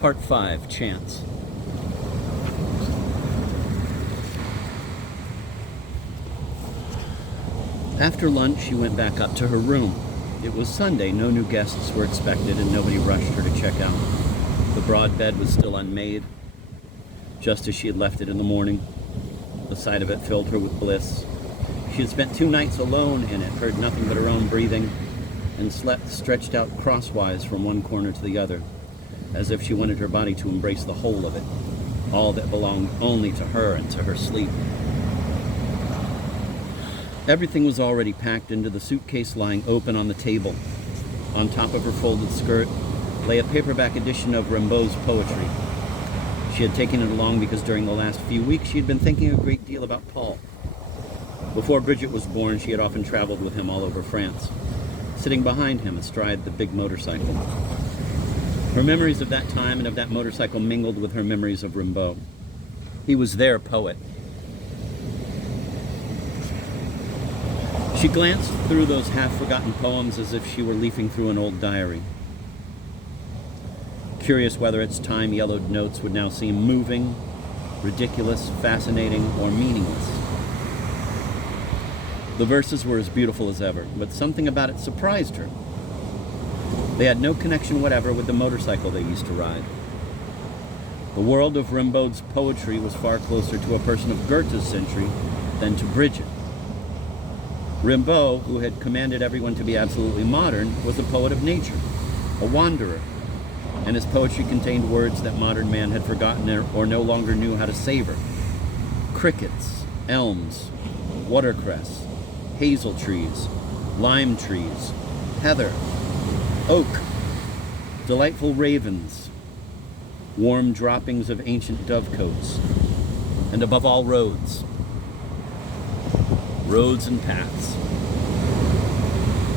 Part 5, Chance. After lunch, she went back up to her room. It was Sunday, no new guests were expected, and nobody rushed her to check out. The broad bed was still unmade, just as she had left it in the morning. The sight of it filled her with bliss. She had spent 2 nights alone in it, heard nothing but her own breathing, and slept stretched out crosswise from one corner to the other, as if she wanted her body to embrace the whole of it, all that belonged only to her and to her sleep. Everything was already packed into the suitcase lying open on the table. On top of her folded skirt lay a paperback edition of Rimbaud's poetry. She had taken it along because during the last few weeks she had been thinking a great deal about Paul. Before Bridget was born, she had often traveled with him all over France, sitting behind him astride the big motorcycle. Her memories of that time and of that motorcycle mingled with her memories of Rimbaud. He was their poet. She glanced through those half-forgotten poems as if she were leafing through an old diary, curious whether its time-yellowed notes would now seem moving, ridiculous, fascinating, or meaningless. The verses were as beautiful as ever, but something about it surprised her. They had no connection whatever with the motorcycle they used to ride. The world of Rimbaud's poetry was far closer to a person of Goethe's century than to Bridget. Rimbaud, who had commanded everyone to be absolutely modern, was a poet of nature, a wanderer, and his poetry contained words that modern man had forgotten or no longer knew how to savor. Crickets, elms, watercress, hazel trees, lime trees, heather, oak, delightful ravens, warm droppings of ancient dovecotes, and above all, roads. Roads and paths.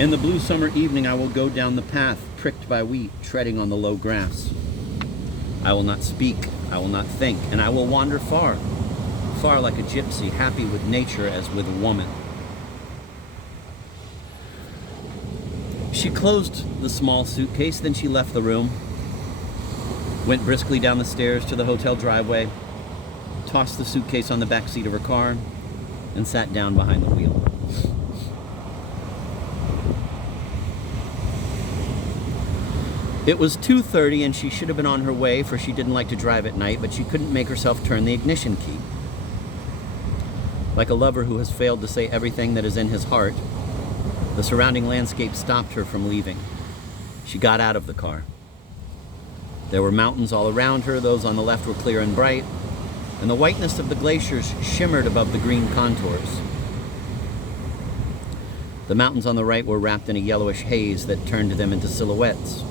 In the blue summer evening, I will go down the path pricked by wheat, treading on the low grass. I will not speak, I will not think, and I will wander far, far like a gypsy, happy with nature as with a woman. She closed the small suitcase, then she left the room, went briskly down the stairs to the hotel driveway, tossed the suitcase on the back seat of her car, and sat down behind the wheel. It was 2:30 and she should have been on her way, for she didn't like to drive at night, but she couldn't make herself turn the ignition key. Like a lover who has failed to say everything that is in his heart, the surrounding landscape stopped her from leaving. She got out of the car. There were mountains all around her. Those on the left were clear and bright, and the whiteness of the glaciers shimmered above the green contours. The mountains on the right were wrapped in a yellowish haze that turned them into silhouettes.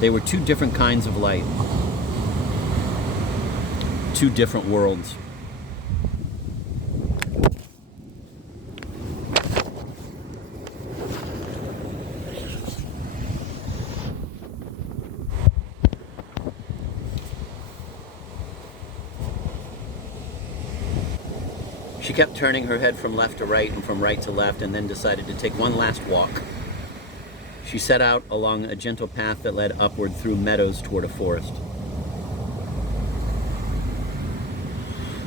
They were 2 different kinds of light, 2 different worlds. She kept turning her head from left to right and from right to left, and then decided to take one last walk. She set out along a gentle path that led upward through meadows toward a forest.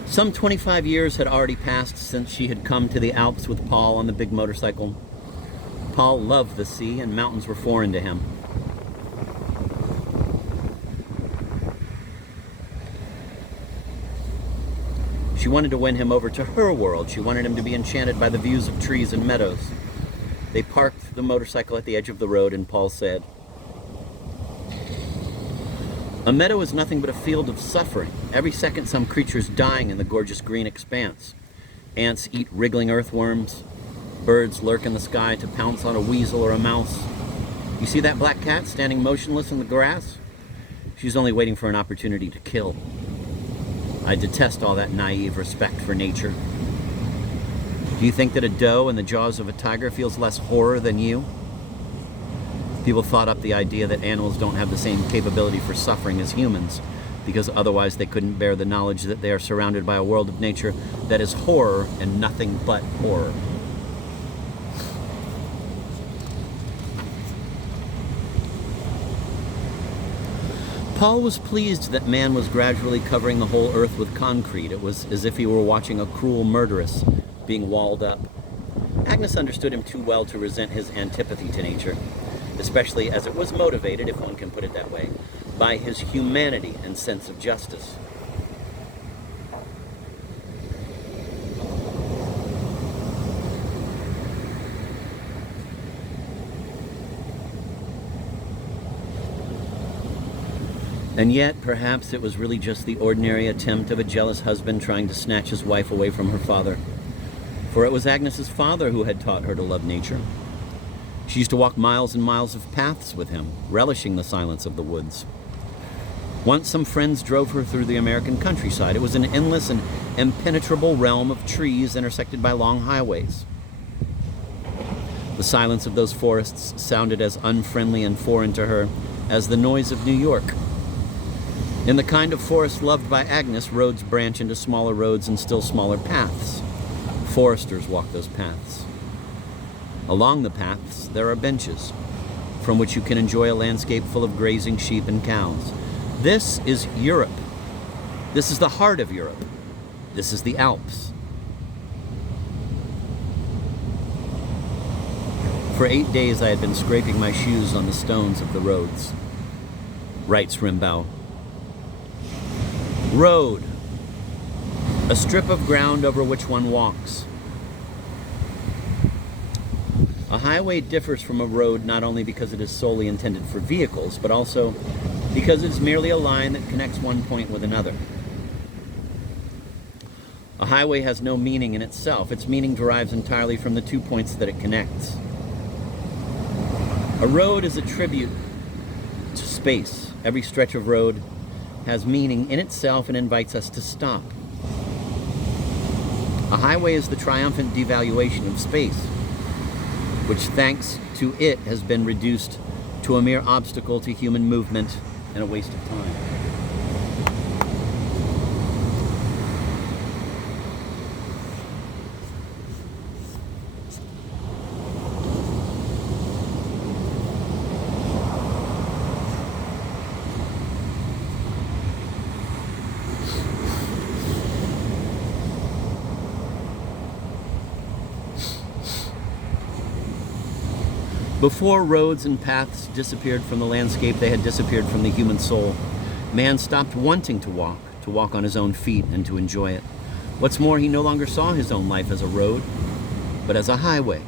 Some 25 years had already passed since she had come to the Alps with Paul on the big motorcycle. Paul loved the sea, and mountains were foreign to him. She wanted to win him over to her world. She wanted him to be enchanted by the views of trees and meadows. They parked the motorcycle at the edge of the road, and Paul said, "A meadow is nothing but a field of suffering. Every second some creature is dying in the gorgeous green expanse. Ants eat wriggling earthworms. Birds lurk in the sky to pounce on a weasel or a mouse. You see that black cat standing motionless in the grass? She's only waiting for an opportunity to kill. I detest all that naive respect for nature. Do you think that a doe in the jaws of a tiger feels less horror than you?" People thought up the idea that animals don't have the same capability for suffering as humans, because otherwise they couldn't bear the knowledge that they are surrounded by a world of nature that is horror and nothing but horror. Paul was pleased that man was gradually covering the whole earth with concrete. It was as if he were watching a cruel murderess being walled up. Agnes understood him too well to resent his antipathy to nature, especially as it was motivated, if one can put it that way, by his humanity and sense of justice. And yet, perhaps it was really just the ordinary attempt of a jealous husband trying to snatch his wife away from her father. For it was Agnes's father who had taught her to love nature. She used to walk miles and miles of paths with him, relishing the silence of the woods. Once some friends drove her through the American countryside. It was an endless and impenetrable realm of trees intersected by long highways. The silence of those forests sounded as unfriendly and foreign to her as the noise of New York. In the kind of forest loved by Agnes, roads branch into smaller roads and still smaller paths. Foresters walk those paths. Along the paths, there are benches from which you can enjoy a landscape full of grazing sheep and cows. This is Europe. This is the heart of Europe. This is the Alps. For 8 days I had been scraping my shoes on the stones of the roads, writes Rimbaud. Road, a strip of ground over which one walks. A highway differs from a road not only because it is solely intended for vehicles, but also because it is merely a line that connects one point with another. A highway has no meaning in itself. Its meaning derives entirely from the 2 points that it connects. A road is a tribute to space. Every stretch of road has meaning in itself and invites us to stop. A highway is the triumphant devaluation of space, which thanks to it has been reduced to a mere obstacle to human movement and a waste of time. Before roads and paths disappeared from the landscape, they had disappeared from the human soul. Man stopped wanting to walk on his own feet and to enjoy it. What's more, he no longer saw his own life as a road, but as a highway,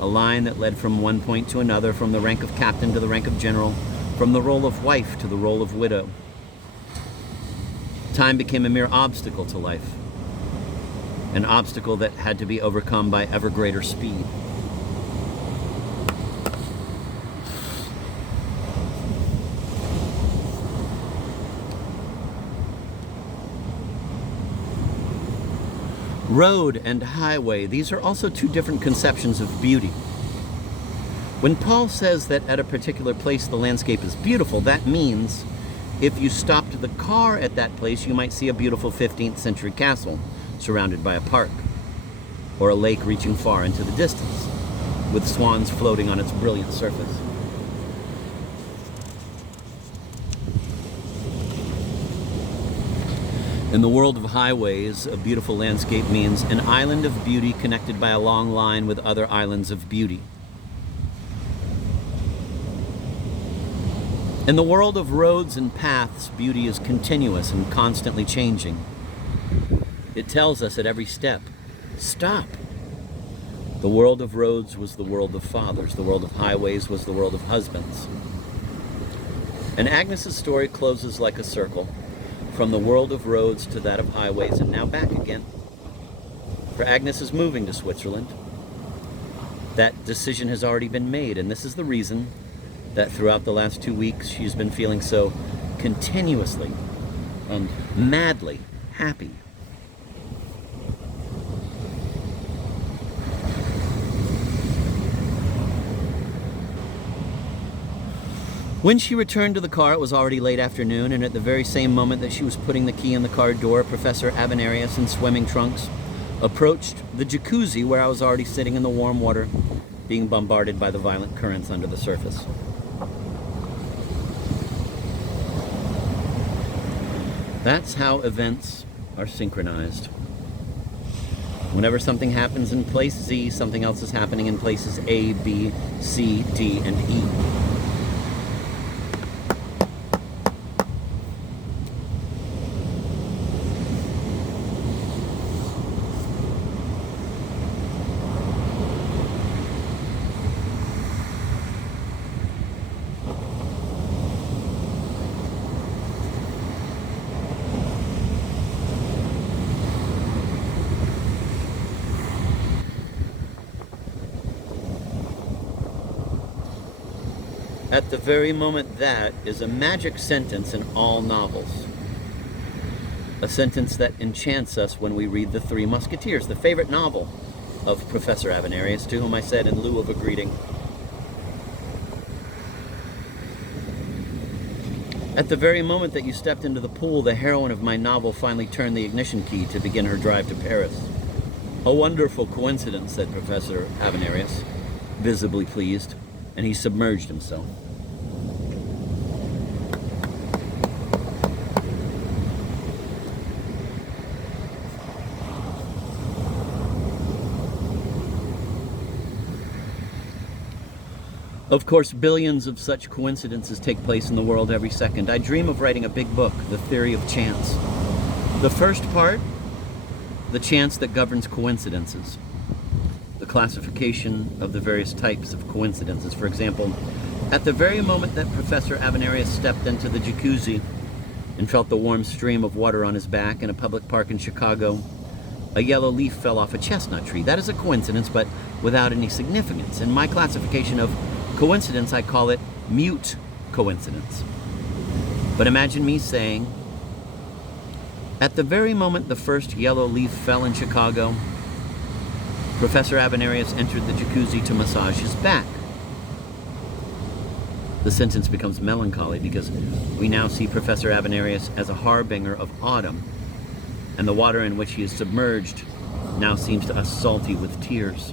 a line that led from one point to another, from the rank of captain to the rank of general, from the role of wife to the role of widow. Time became a mere obstacle to life, an obstacle that had to be overcome by ever greater speed. Road and highway, these are also two different conceptions of beauty. When Paul says that at a particular place the landscape is beautiful, that means if you stopped the car at that place, you might see a beautiful 15th century castle surrounded by a park, or a lake reaching far into the distance, with swans floating on its brilliant surface. In the world of highways, a beautiful landscape means an island of beauty connected by a long line with other islands of beauty. In the world of roads and paths, beauty is continuous and constantly changing. It tells us at every step, stop. The world of roads was the world of fathers. The world of highways was the world of husbands. And Agnes's story closes like a circle, from the world of roads to that of highways, and now back again. For Agnes is moving to Switzerland. That decision has already been made, and this is the reason that throughout the last 2 weeks she's been feeling so continuously and madly happy. When she returned to the car, it was already late afternoon, and at the very same moment that she was putting the key in the car door, Professor Avenarius, in swimming trunks, approached the jacuzzi where I was already sitting in the warm water, being bombarded by the violent currents under the surface. That's how events are synchronized. Whenever something happens in place Z, something else is happening in places A, B, C, D, and E. At the very moment, that is a magic sentence in all novels. A sentence that enchants us when we read The Three Musketeers, the favorite novel of Professor Avenarius, to whom I said in lieu of a greeting, "At the very moment that you stepped into the pool, the heroine of my novel finally turned the ignition key to begin her drive to Paris." "A wonderful coincidence," said Professor Avenarius, visibly pleased, and he submerged himself. Of course, billions of such coincidences take place in the world every second. I dream of writing a big book, The Theory of Chance. The first part, the chance that governs coincidences. The classification of the various types of coincidences. For example, at the very moment that Professor Avenarius stepped into the jacuzzi and felt the warm stream of water on his back in a public park in Chicago, a yellow leaf fell off a chestnut tree. That is a coincidence, but without any significance. In my classification of coincidence, I call it mute coincidence. But imagine me saying, at the very moment the first yellow leaf fell in Chicago, Professor Avenarius entered the jacuzzi to massage his back. The sentence becomes melancholy because we now see Professor Avenarius as a harbinger of autumn, and the water in which he is submerged now seems to us salty with tears.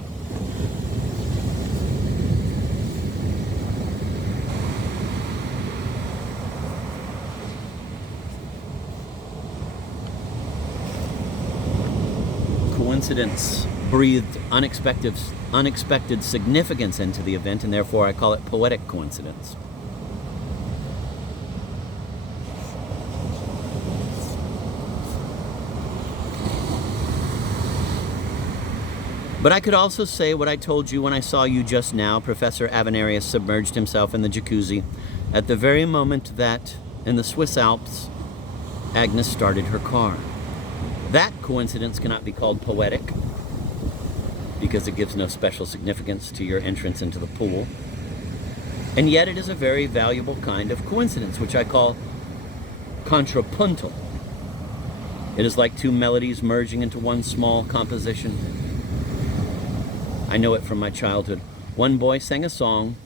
Coincidence breathed unexpected significance into the event, and therefore I call it poetic coincidence. But I could also say what I told you when I saw you just now. Professor Avenarius submerged himself in the jacuzzi at the very moment that, in the Swiss Alps, Agnes started her car. That coincidence cannot be called poetic because it gives no special significance to your entrance into the pool. And yet it is a very valuable kind of coincidence, which I call contrapuntal. It is like two melodies merging into one small composition. I know it from my childhood. One boy sang a song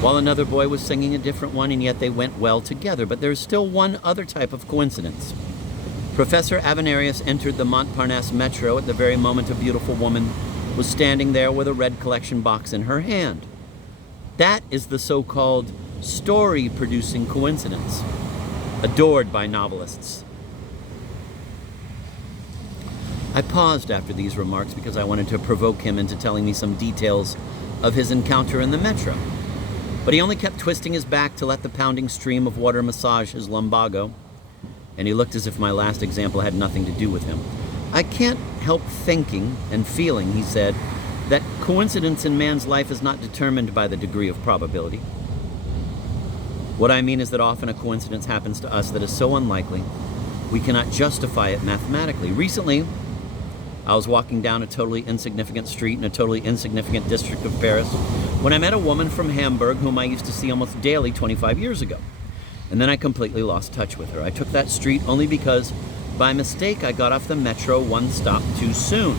while another boy was singing a different one, and yet they went well together. But there is still one other type of coincidence. Professor Avenarius entered the Montparnasse metro at the very moment a beautiful woman was standing there with a red collection box in her hand. That is the so-called story-producing coincidence, adored by novelists. I paused after these remarks because I wanted to provoke him into telling me some details of his encounter in the metro. But he only kept twisting his back to let the pounding stream of water massage his lumbago, and he looked as if my last example had nothing to do with him. "I can't help thinking and feeling," he said, "that coincidence in man's life is not determined by the degree of probability. What I mean is that often a coincidence happens to us that is so unlikely we cannot justify it mathematically. Recently, I was walking down a totally insignificant street in a totally insignificant district of Paris when I met a woman from Hamburg whom I used to see almost daily 25 years ago. And then I completely lost touch with her. I took that street only because, by mistake, I got off the metro one stop too soon.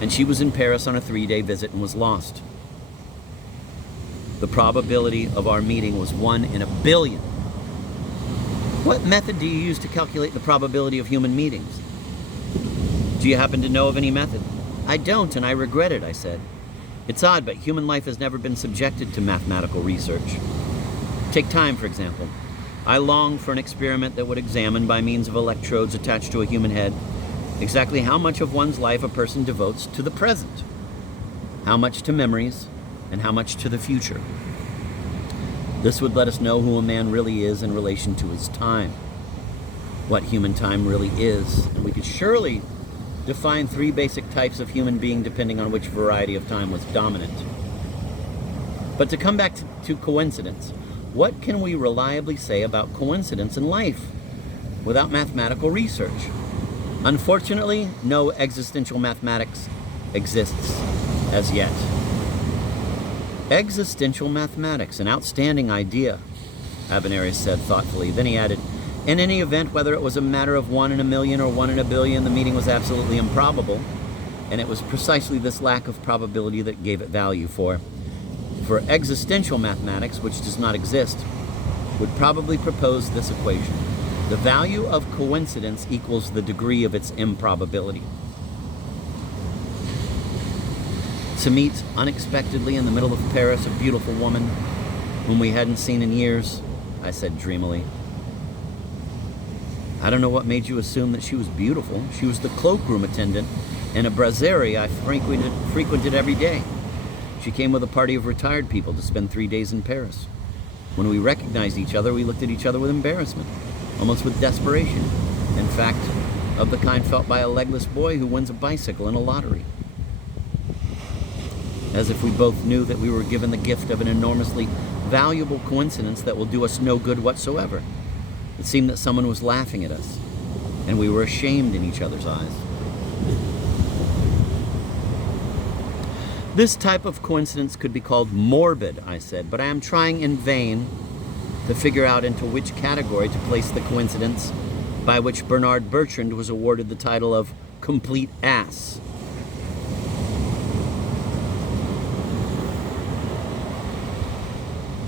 And she was in Paris on a 3-day visit and was lost. The probability of our meeting was 1 in a billion. What method do you use to calculate the probability of human meetings? Do you happen to know of any method? I don't, and I regret it, I said. It's odd, but human life has never been subjected to mathematical research. Take time, for example. I long for an experiment that would examine, by means of electrodes attached to a human head, exactly how much of one's life a person devotes to the present, how much to memories, and how much to the future. This would let us know who a man really is in relation to his time, what human time really is, and we could surely define 3 basic types of human being depending on which variety of time was dominant. But to come back to coincidence, what can we reliably say about coincidence in life without mathematical research? Unfortunately, no existential mathematics exists as yet. Existential mathematics, an outstanding idea, Avenarius said thoughtfully. Then he added, in any event, whether it was a matter of 1 in a million or 1 in a billion, the meeting was absolutely improbable, and it was precisely this lack of probability that gave it value. For existential mathematics, which does not exist, would probably propose this equation: the value of coincidence equals the degree of its improbability. To meet unexpectedly in the middle of Paris a beautiful woman whom we hadn't seen in years, I said dreamily. I don't know what made you assume that she was beautiful. She was the cloakroom attendant in a brasserie I frequented every day. She came with a party of retired people to spend 3 days in Paris. When we recognized each other, we looked at each other with embarrassment, almost with desperation. In fact, of the kind felt by a legless boy who wins a bicycle in a lottery. As if we both knew that we were given the gift of an enormously valuable coincidence that will do us no good whatsoever. It seemed that someone was laughing at us, and we were ashamed in each other's eyes. This type of coincidence could be called morbid, I said, but I am trying in vain to figure out into which category to place the coincidence by which Bernard Bertrand was awarded the title of complete ass.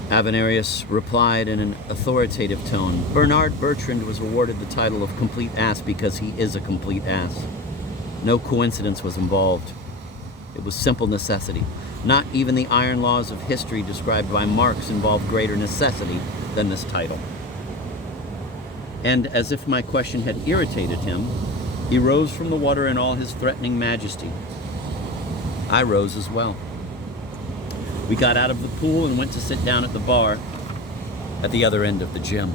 Avenarius replied in an authoritative tone, Bernard Bertrand was awarded the title of complete ass because he is a complete ass. No coincidence was involved. It was simple necessity. Not even the iron laws of history described by Marx involve greater necessity than this title. And as if my question had irritated him, he rose from the water in all his threatening majesty. I rose as well. We got out of the pool and went to sit down at the bar at the other end of the gym.